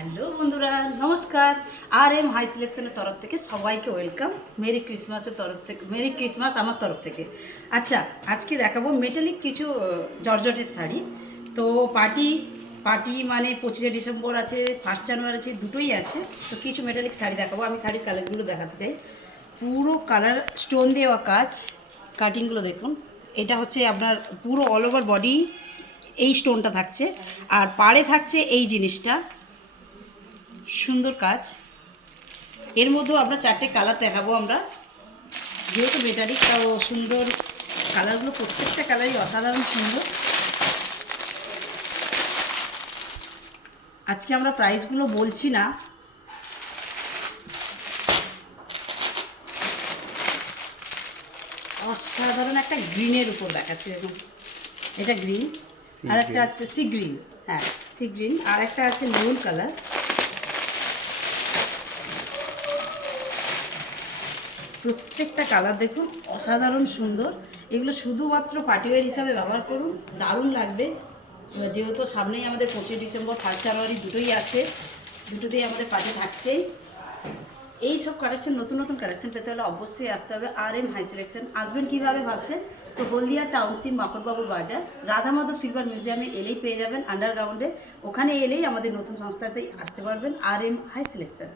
Hello বন্ধুরা, নমস্কার। আর M high সিলেকশনের তরফ থেকে সবাইকে ওয়েলকাম। মেরি ক্রিসমাসের তরফ থেকে, মেরি ক্রিসমাস আমার তরফ থেকে। আচ্ছা, আজকে দেখাবো মেটালিক কিছু জর্জটের শাড়ি। তো পার্টি মানে 25শে ডিসেম্বর আছে, 1 জানুয়ারি আছে, দুটোই আছে। তো কিছু মেটালিক শাড়ি দেখাবো। আমি শাড়ির কালারগুলো দেখাতে চাই। পুরো কালার স্টোন দেওয়া কাজ, কাটিংগুলো দেখুন। এটা হচ্ছে আপনার পুরো অল ওভার বডি এই স্টোনটা থাকছে, আর পাড়ে থাকছে এই জিনিসটা, সুন্দর কাজ। এর মধ্যেও আমরা 4টে কালার দেখাবো আমরা, যেহেতু মেটালিক তাও সুন্দর কালারগুলো, প্রত্যেকটা কালারই অসাধারণ সুন্দর। আজকে আমরা প্রাইসগুলো বলছি না, অসাধারণ একটা গ্রিনের উপর দেখাচ্ছে। দেখুন, এটা গ্রিন, আর একটা আছে সি গ্রিন। হ্যাঁ, সি গ্রিন, আর একটা আছে মেরুন কালার। প্রত্যেকটা কালার দেখুন অসাধারণ সুন্দর। এগুলো শুধুমাত্র পার্টিওয়ার হিসাবে ব্যবহার করুন, দারুণ লাগবে। যেহেতু সামনেই আমাদের 25শে ডিসেম্বর, 1 জানুয়ারি দুটোই আছে, দুটোতেই আমাদের পার্টি থাকছেই। এই সব কালেকশন, নতুন নতুন কালেকশন পেতে হলে অবশ্যই আসতে হবে আর এম হাই সিলেকশন। আসবেন কীভাবে ভাবছেন? তো হলদিয়া টাউনশিপ মাকড়বাবুর বাজার, রাধা মাধব সিলভার মিউজিয়ামে এলেই পেয়ে যাবেন, আন্ডারগ্রাউন্ডে। ওখানে এলেই আমাদের নতুন সংস্থাতেই আসতে পারবেন, আর এম হাই সিলেকশন।